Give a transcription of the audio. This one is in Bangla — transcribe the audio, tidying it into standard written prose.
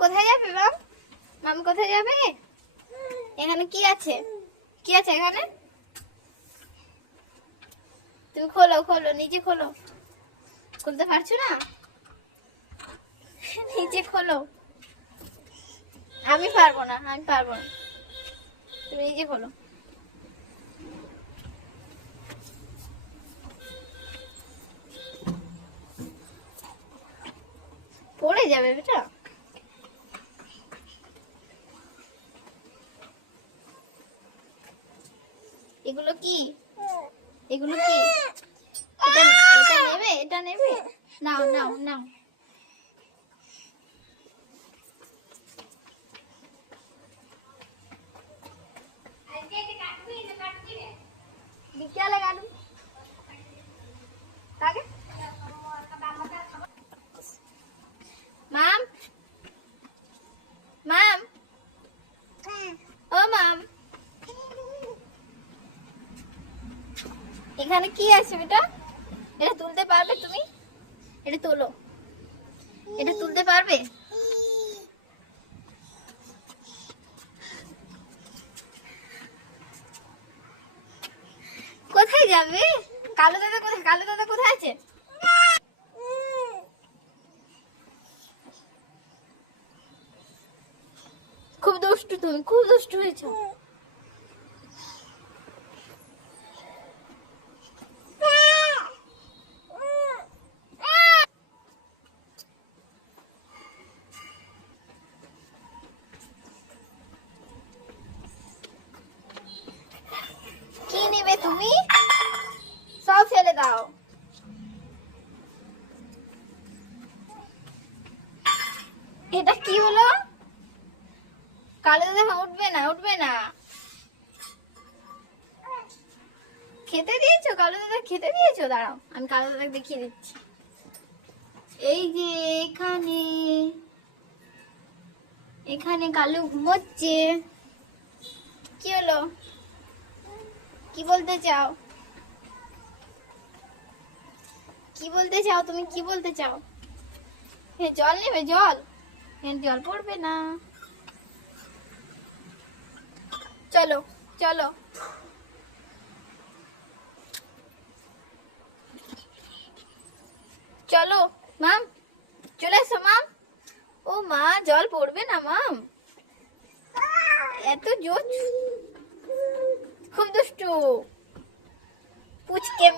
কোথায় যাবে মাম? মাম কোথায় যাবে? এখানে কি আছে? কি আছে এখানে? তুমি খোলো খোলো, নিজে খোলো। খুলতে পারছো না? নিজে খোলো। আমি পারবো না, আমি পারবো না, তুমি নিজে খোলো। পড়ে যাবে বেটা। এগুলো কি? এগুলো কি? এটা এটা নেবে, এটা নেবে? নাও নাও নাও। বিকেলে কাটু কাকে? মাম মাম, ও মাম, এখানে কি আছে বেটা? এটা তুলতে পারবে তুমি? এটা তোলো, এটা তুলতে পারবে? কোথায় যাবে? কালো দাদা কোথায়? কালো দাদা কোথায় আছে? খুব দুষ্টু, তুমি খুব দুষ্টু হয়েছো। কি নেবে তুমি? সব ফেলে দাও। এটা কি হলো? কালো দাদা উঠবে না, উঠবে না। খেতে দিয়েছো? কালো দাদা খেতে দিয়েছো? দাঁড়াও, আমি কালো দাদাকে দেখিয়ে দিচ্ছি। এই যে এখানে, এখানে কালু ঘুমোচ্ছে। কি হলো? কি বলতে চাও? কি বলতে চাও তুমি? কি বলতে চাও? হে জল নেবে? জল? জল পড়বে না। চলো চলো। চলো মাম, চলে এসো মাম। ও মা, জল পড়বে না মাম। এত জোর, খুব দুষ্টু পুচকে।